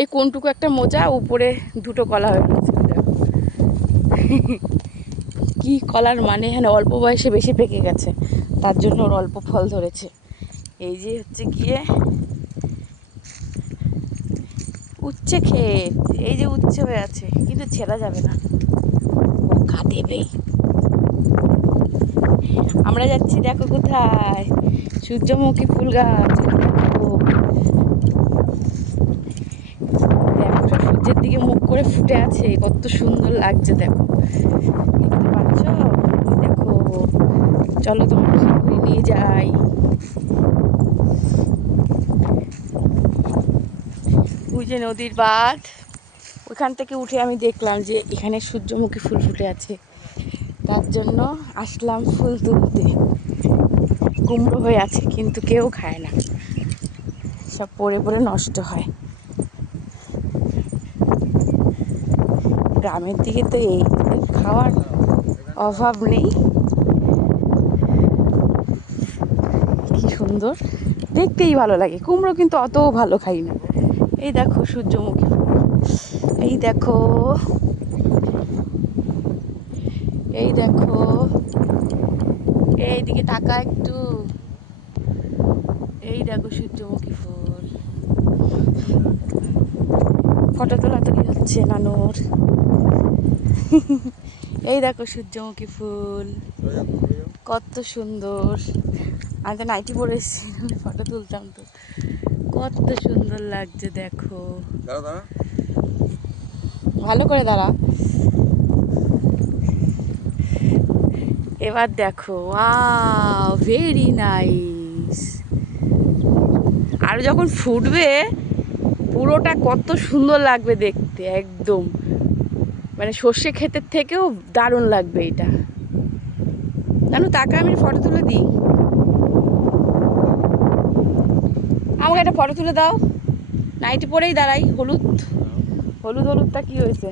এই কোনটুকু একটা মোজা, উপরে দুটো কলা হয়ে গেছে। কি কলার মানে, হ্যাঁ অল্প বয়সে বেশি পেকে গেছে, তার জন্য ওর অল্প ফল ধরেছে। এই যে হচ্ছে গিয়ে উচ্ছে ক্ষেত, এই যে উচ্ছে হয়ে আছে, কিন্তু ছেঁড়া যাবে না, পোকা দেবেই। আমরা যাচ্ছি দেখো কোথায়, সূর্যমুখী ফুল গাছ। দেখো দেখো সব সূর্যের দিকে মুখ করে ফুটে আছে, কত সুন্দর লাগছে দেখো, দেখতে পাচ্ছ? দেখো, চলো তোমার ঘুরে নিয়ে যাই। ওই যে নদীর বাঁধ, ওইখান থেকে উঠে আমি দেখলাম যে এখানে সূর্যমুখী ফুল ফুটে আছে, তার জন্য আসলাম ফুল তুলতে। কুমড়ো হয়ে আছে কিন্তু কেউ খায় না, সব পড়ে পড়ে নষ্ট হয়। গ্রামের দিকে তো এই খাওয়ার অভাব নেই। কি সুন্দর, দেখতেই ভালো লাগে। কুমড়ো কিন্তু অতও ভালো খাই না। এই দেখো সূর্যমুখী ফুল, এই দেখো, এই দেখো, এইদিকে তাকা একটু, এই দেখো সূর্যমুখী ফুল। ফটো তোলাতুলি হচ্ছে নানুর। এই দেখো সূর্যমুখী ফুল, কত সুন্দর। আমি তো নাইটি পরে এসেছি, ফটো তুলতাম তো। কত সুন্দর লাগছে দেখো, ভালো করে দাঁড়া। এবার দেখো, ওয়াও ভেরি নাইস। আর যখন ফুটবে পুরোটা কত সুন্দর লাগবে দেখতে, একদম মানে সর্ষে ক্ষেতের থেকেও দারুণ লাগবে এটা। জানো তাকে আমি ফটো তুলে দিই, আমাকে একটা ফটো তুলে দাও। নাইটি পরেই দাঁড়াই, হলুদ হলুদ হলুদটা কি হয়েছে?